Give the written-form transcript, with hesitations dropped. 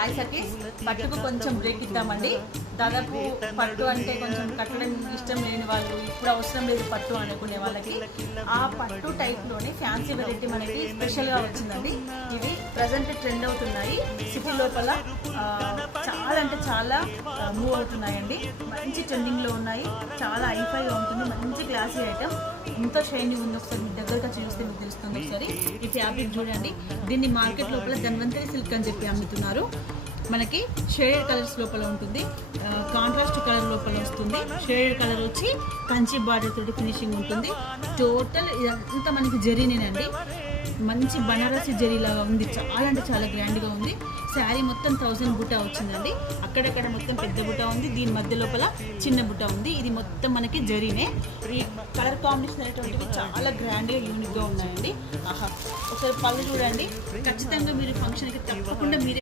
Hi Sakhi's, పట్టుకు కొంచెం break ఇద్దామండి. దాదాపు పట్టు అంటే కొంచెం కట్టడం ఇష్టం లేని వాళ్ళు, ఇప్పుడు అవసరం లేదు పట్టు అనుకునే వాళ్ళకి ఆ పట్టు టైప్లోనే ఫ్యాన్సీ వెరైటీ మనకి స్పెషల్గా వచ్చిందండి. ఇవి ప్రజెంట్ ట్రెండ్ అవుతున్నాయి, సిటీ లోపల చాలా అంటే చాలా మూవ్ అవుతున్నాయండి. మంచి ట్రెండింగ్లో ఉన్నాయి, చాలా హైఫైగా ఉంటుంది, మంచి క్లాసీ ఐటమ్, ఎంత షైనింగ్ ఉంది. ఒకసారి మీ దగ్గరగా చూస్తే మీకు తెలుస్తుంది. ఒకసారి ఈ ఫ్యాబ్రిక్ చూడండి. దీన్ని మార్కెట్ లోపల ధన్వంతరి సిల్క్ అని చెప్పి అమ్ముతున్నారు. మనకి షేడెడ్ కలర్స్ లోపల ఉంటుంది, కాంట్రాస్ట్ కలర్ లోపల వస్తుంది. షేడెడ్ కలర్ వచ్చి కంచి బార్డర్ తోటి ఫినిషింగ్ ఉంటుంది. టోటల్ ఇదంతా మనకి జరీనేనండి, మంచి బనారసి జరీ లాగా ఉంది. చాలా అంటే చాలా గ్రాండ్గా ఉంది. శారీ మొత్తం 1000 బుట్ట వచ్చిందండి. అక్కడక్కడ మొత్తం పెద్ద బుట్ట ఉంది, దీని మధ్య లోపల చిన్న బుట్ట ఉంది. ఇది మొత్తం మనకి జరీనే. ఈ కలర్ కాంబినేషన్ అనేటువంటివి చాలా గ్రాండ్గా యూనిక్గా ఉన్నాయండి. ఆహా, ఒకసారి పళ్ళు చూడండి. ఖచ్చితంగా మీరు ఫంక్షన్కి తప్పకుండా మీరే